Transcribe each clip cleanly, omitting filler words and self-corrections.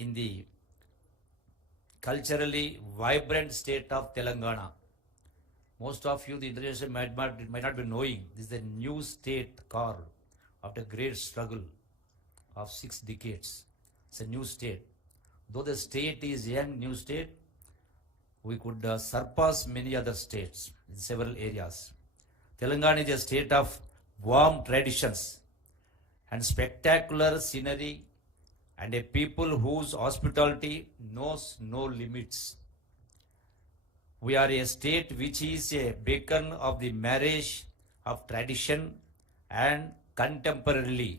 in the culturally vibrant state of Telangana. Most of you, the international might not be knowing, this is a new state carved after great struggle of 6 decades. It's a new state. Though the state is young, new state, we could surpass many other states in several areas. Telangana is a state of warm traditions and spectacular scenery and a people whose hospitality knows no limits. We are a state which is a beacon of the marriage of tradition and contemporarily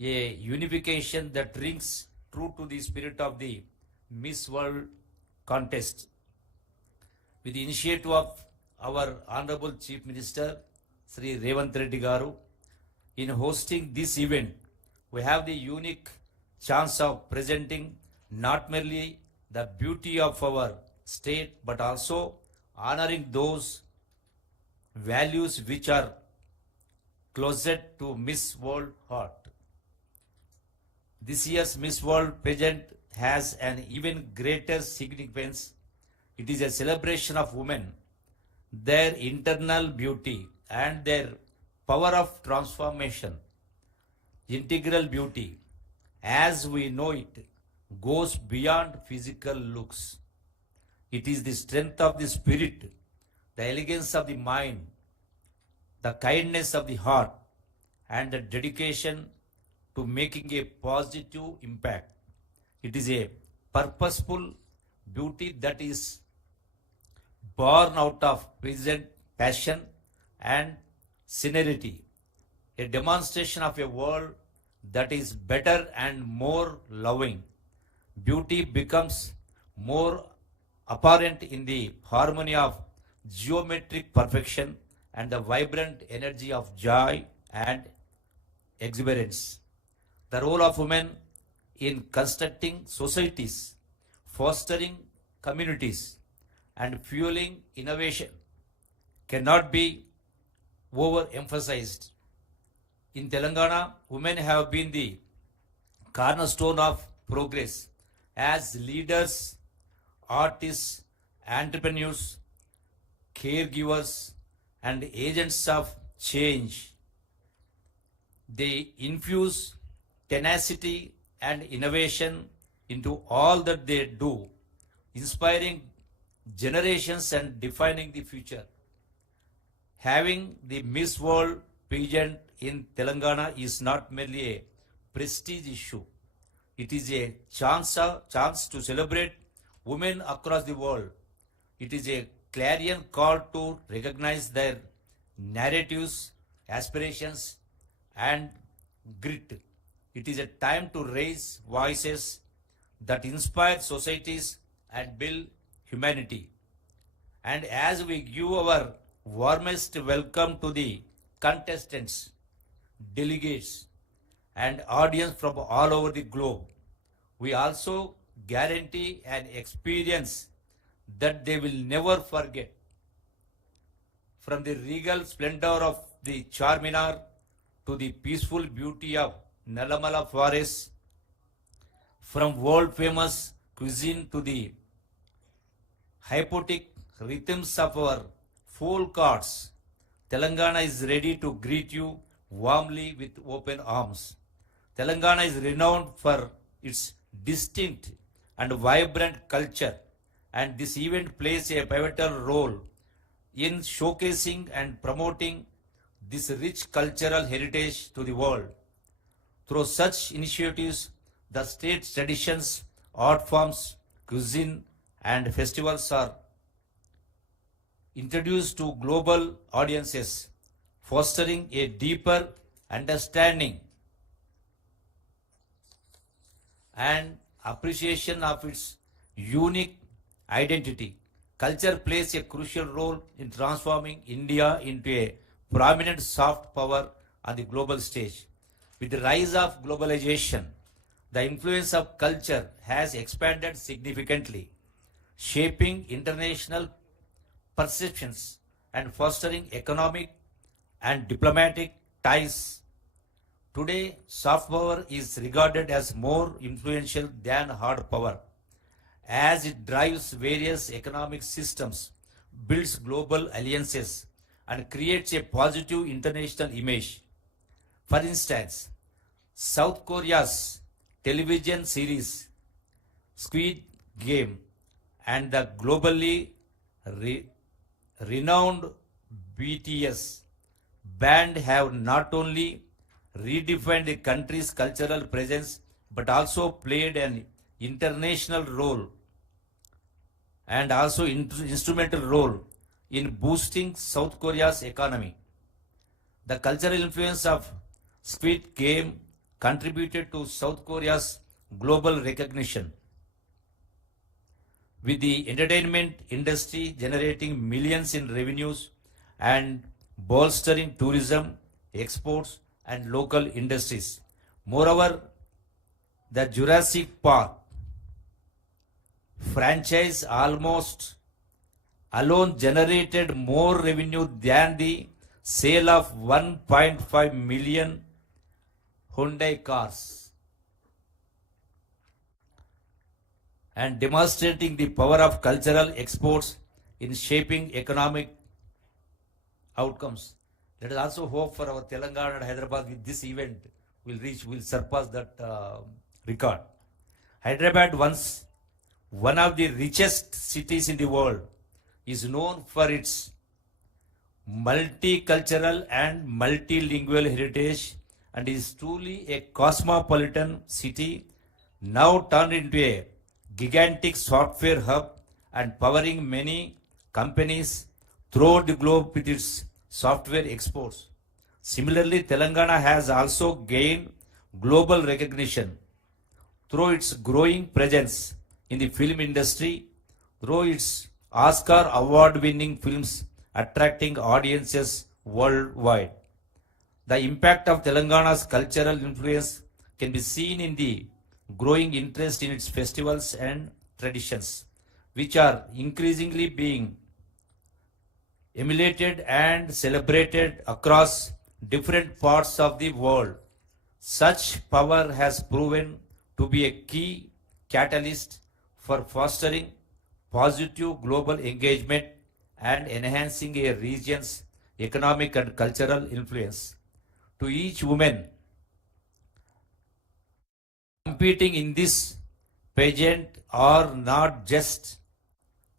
a unification that rings true to the spirit of the Miss World contest. With the initiative of our Honorable Chief Minister, Sri Revanth Reddy Garu, in hosting this event, we have the unique chance of presenting not merely the beauty of our state, but also honoring those values which are closet to Miss World heart. This year's Miss World pageant has an even greater significance. It is a celebration of women, their internal beauty and their power of transformation. Integral beauty, as we know it, goes beyond physical looks. It is the strength of the spirit, the elegance of the mind, the kindness of the heart, and the dedication to making a positive impact. It is a purposeful beauty that is born out of present passion and sincerity, a demonstration of a world that is better and more loving. Beauty becomes more apparent in the harmony of geometric perfection and the vibrant energy of joy and exuberance. The role of women in constructing societies, fostering communities, and fueling innovation cannot be overemphasized. In Telangana, women have been the cornerstone of progress as leaders, artists, entrepreneurs, caregivers, and agents of change. They infuse tenacity and innovation into all that they do, inspiring generations and defining the future. Having the Miss World pageant in Telangana is not merely a prestige issue. It is a chance to celebrate women across the world. It is a clarion call to recognize their narratives, aspirations, and grit. It is a time to raise voices that inspire societies and build humanity. And as we give our warmest welcome to the contestants, delegates, and audience from all over the globe, we also guarantee an experience that they will never forget. From the regal splendor of the Charminar to the peaceful beauty of Nalamala Forest, from world-famous cuisine to the hypnotic rhythms of our folk cards, Telangana is ready to greet you warmly with open arms. Telangana is renowned for its distinct and vibrant culture, and this event plays a pivotal role in showcasing and promoting this rich cultural heritage to the world. Through such initiatives, the state's traditions, art forms, cuisine, and festivals are introduced to global audiences, fostering a deeper understanding and appreciation of its unique identity. Culture plays a crucial role in transforming India into a prominent soft power on the global stage. With the rise of globalization, the influence of culture has expanded significantly, shaping international perceptions and fostering economic and diplomatic ties. Today, soft power is regarded as more influential than hard power, as it drives various economic systems, builds global alliances, and creates a positive international image. For instance, South Korea's television series Squid Game and the globally re- renowned BTS band have not only redefined the country's cultural presence but also played an international role and also instrumental role in boosting South Korea's economy. The cultural influence of Squid Game contributed to South Korea's global recognition, with the entertainment industry generating millions in revenues and bolstering tourism, exports, and local industries. Moreover, the Jurassic Park franchise almost alone generated more revenue than the sale of 1.5 million Hyundai cars, and demonstrating the power of cultural exports in shaping economic outcomes. Let us also hope for our Telangana and Hyderabad with this event will surpass that record. Hyderabad, once one of the richest cities in the world, is known for its multicultural and multilingual heritage and is truly a cosmopolitan city, now turned into a gigantic software hub and powering many companies throughout the globe with its software exports. Similarly, Telangana has also gained global recognition through its growing presence in the film industry, through its Oscar award-winning films attracting audiences worldwide. The impact of Telangana's cultural influence can be seen in the growing interest in its festivals and traditions, which are increasingly being emulated and celebrated across different parts of the world. Such power has proven to be a key catalyst for fostering positive global engagement and enhancing a region's economic and cultural influence. To each woman competing in this pageant are not just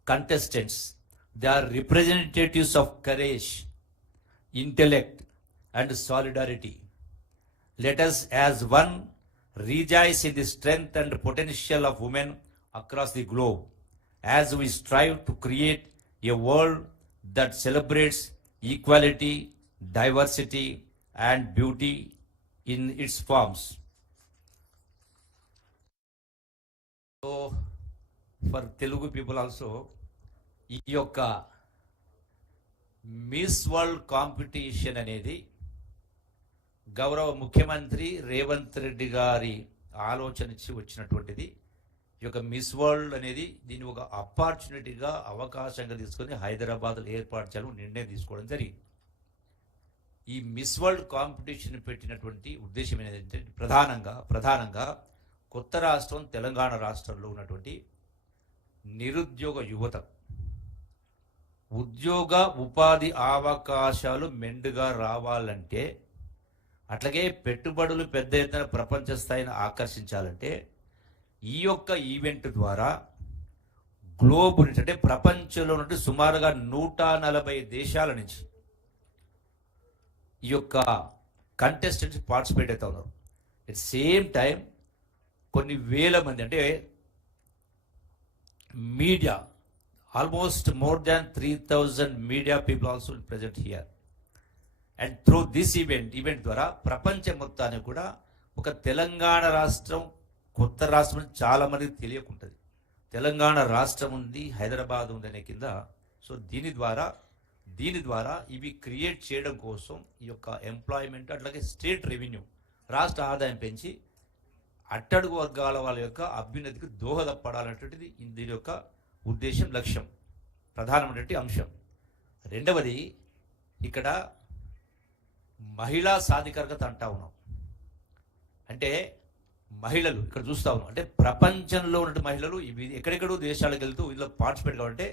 contestants, they are representatives of courage, intellect, and solidarity. Let us, as one, rejoice in the strength and potential of women across the globe as we strive to create a world that celebrates equality, diversity, and beauty in its forms. So, for Telugu people also, ఈ యొక్క miss world competition అనేది గౌరవ ముఖ్యమంత్రి రేవంత్ రెడ్డి గారి ఆలోచన ఇచ్చి వచ్చినటువంటిది. ఈ యొక్క మిస్ వరల్డ్ అనేది దీన్ని ఒక ఆపర్చునిటీగా అవకాశంగా తీసుకొని హైదరాబాద్లో ఏర్పాటు చేయాలని నిర్ణయం తీసుకోవడం జరిగింది. ఈ మిస్ వరల్డ్ కాంపిటీషన్ పెట్టినటువంటి ఉద్దేశం ఏంటంటే ప్రధానంగా కొత్త రాష్ట్రం తెలంగాణ రాష్ట్రంలో ఉన్నటువంటి నిరుద్యోగ యువత ఉద్యోగ ఉపాధి అవకాశాలు మెండుగా రావాలంటే, అట్లాగే పెట్టుబడులు పెద్ద ఎత్తున ప్రపంచ స్థాయిని ఆకర్షించాలంటే ఈ యొక్క ఈవెంట్ ద్వారా గ్లోబ్ నుంచి, అంటే ప్రపంచంలో నుండి సుమారుగా 140 దేశాల నుంచి ఈ యొక్క కంటెస్టెంట్స్ పార్టిసిపేట్ అవుతా ఉన్నారు. అట్ సేమ్ టైం కొన్ని వేల మంది, అంటే media, almost more than 3,000 media people also present here. And through this event ద్వారా ప్రపంచం మొత్తానికి కూడా ఒక తెలంగాణ రాష్ట్రం, కొత్త రాష్ట్రం చాలా మందికి తెలియకుంటుంది. తెలంగాణ రాష్ట్రం ఉంది, హైదరాబాద్ ఉంది అనే కింద. సో దీని ద్వారా ఇవి క్రియేట్ చేయడం కోసం ఈ యొక్క ఎంప్లాయ్మెంట్, అట్లాగే స్టేట్ రెవెన్యూ, రాష్ట్ర ఆదాయం పెంచి అట్టడుగు వర్గాల వాళ్ళ యొక్క అభ్యున్నతికి దోహదపడాలనేటువంటిది దీని యొక్క ఉద్దేశం, లక్ష్యం, ప్రధానమైనటువంటి అంశం. రెండవది, ఇక్కడ మహిళా సాధికారత అంటా ఉన్నాం. అంటే మహిళలు ఇక్కడ చూస్తా ఉన్నాం, అంటే ప్రపంచంలో ఉన్న మహిళలు ఇవి ఎక్కడెక్కడో దేశాలకు వెళ్తూ ఇందులో పార్టిసిపేట్ కావాలంటే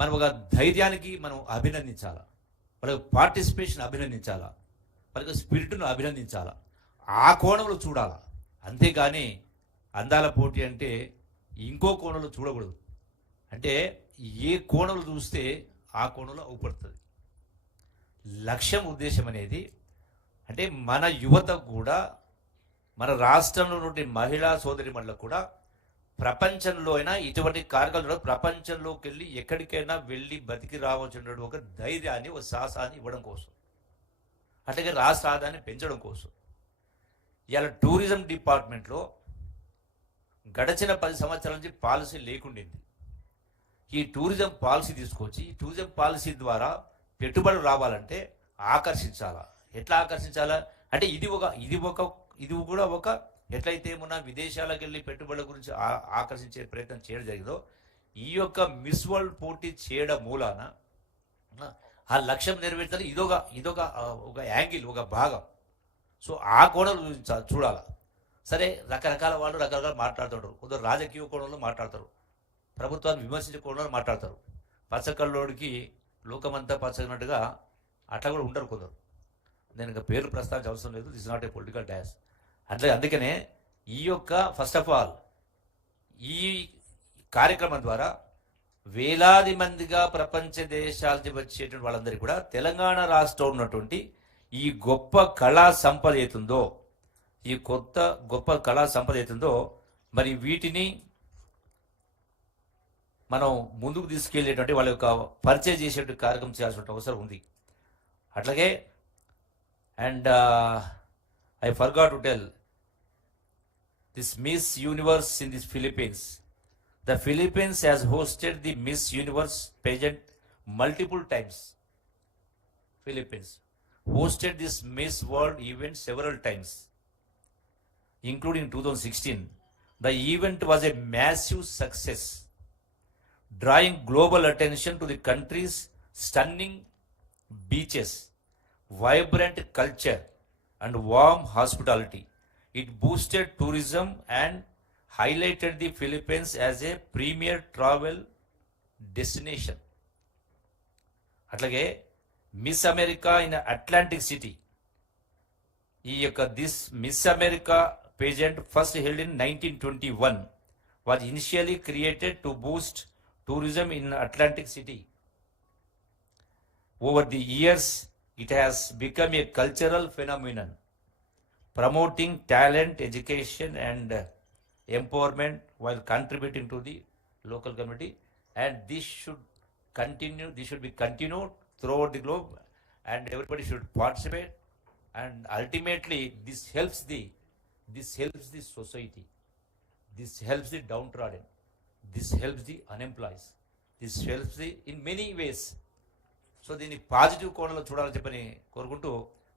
మనం ఒక ధైర్యానికి మనం అభినందించాలా, వాళ్ళ పార్టిసిపేషన్ అభినందించాలా, వాళ్ళ స్పిరిట్ను అభినందించాలా, ఆ కోణంలో చూడాలా. అంతేగాని అందాల పోటీ అంటే ఇంకో కోణంలో చూడకూడదు. అంటే ఏ కోణంలో చూస్తే ఆ కోణంలో అవుపడుతుంది. లక్ష్యం ఉద్దేశం అనేది అంటే మన యువత కూడా, మన రాష్ట్రంలో నుండి మహిళా సోదరిమణులకు కూడా ప్రపంచంలో అయినా ఇటువంటి కార్యక్రమాలు ప్రపంచంలోకి వెళ్ళి ఎక్కడికైనా వెళ్ళి బతికి రావచ్చు ఒక ధైర్యాన్ని, ఒక సాహసాన్ని ఇవ్వడం కోసం, అట్లాగే రాష్ట్ర ఆదాయాన్ని పెంచడం కోసం. ఇవాళ టూరిజం డిపార్ట్మెంట్లో గడిచిన 10 సంవత్సరాల నుంచి పాలసీ లేకుండింది. ఈ టూరిజం పాలసీ తీసుకొచ్చి ఈ టూరిజం పాలసీ ద్వారా పెట్టుబడులు రావాలంటే ఆకర్షించాలా. ఎట్లా ఆకర్షించాలా అంటే ఇది కూడా ఒక ఎట్లయితే మన విదేశాలకు వెళ్ళి పెట్టుబడుల గురించి ఆకర్షించే ప్రయత్నం చేయడం జరిగిందో, ఈ యొక్క మిస్ వరల్డ్ పోటీ చేయడం మూలాన ఆ లక్ష్యం నెరవేర్చాలి. ఇదొక ఒక యాంగిల్, ఒక భాగం. సో ఆ కోణంలో చూడాలా. సరే, రకరకాల వాళ్ళు రకరకాల మాట్లాడుతుంటారు. కొందరు రాజకీయ కోణంలో మాట్లాడతారు, ప్రభుత్వాన్ని విమర్శించే కోణంలో మాట్లాడతారు. పచ్చకల్లోడికి లోకమంతా పచ్చగినట్టుగా అట్లా కూడా ఉండరు కొందరు. నేను ఇంకా పేర్లు ప్రస్తావించే అవసరం లేదు, this not a political dash. అందుకనే ఈ యొక్క ఫస్ట్ ఆఫ్ ఆల్ ఈ కార్యక్రమం ద్వారా వేలాది మందిగా ప్రపంచ దేశాల నుంచి వచ్చేటువంటి వాళ్ళందరికీ కూడా తెలంగాణ రాష్ట్రంలో ఉన్నటువంటి ఈ గొప్ప కళా సంపద ఏతుందో, ఈ గొప్ప కళా సంపద ఏతుందో, మరి వీటిని మనం ముందుకు తీసుకెళ్లేటువంటి వాళ్ళ యొక్క పరిచయం చేసేటువంటి కార్యక్రమం చేయాల్సిన అవసరం ఉంది. అట్లాగే and I forgot to tell this Miss Universe in the Philippines. The Philippines has hosted the Miss Universe pageant multiple times. Philippines hosted this Miss World event several times, including 2016. The event was a massive success, drawing global attention to the country's stunning beaches, vibrant culture, and warm hospitality. It boosted tourism and highlighted the Philippines as a premier travel destination. అట్లాగే miss America in Atlantic city, ఈ యొక్క this miss America pageant first held in 1921 was initially created to boost tourism in Atlantic City. Over the years, it has become a cultural phenomenon, promoting talent, education, and empowerment while contributing to the local community. And this should continue. This should be continued throughout the globe, and everybody should participate. And ultimately, this helps the society. This helps the downtrodden. This helps the unemployed. This helps in many ways. So దీన్ని positive కోణంలో చూడాలని చెప్పని కోరుకుంటూ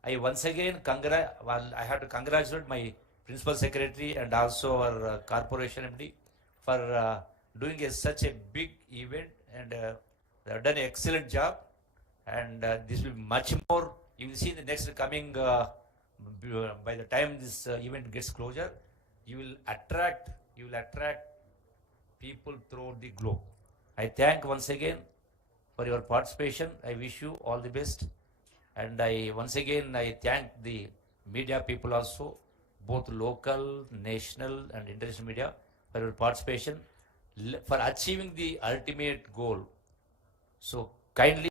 I once again I have to congratulate my principal secretary and also our corporation MD for doing such a big event, and they have done an excellent job, and this will be much more. You will see in the next coming by the time this event gets closure, you will attract people throughout the globe. I thank once again for your participation. I wish you all the best, and I thank the media people also, both local, national, and international media, for your participation, for achieving the ultimate goal. So kindly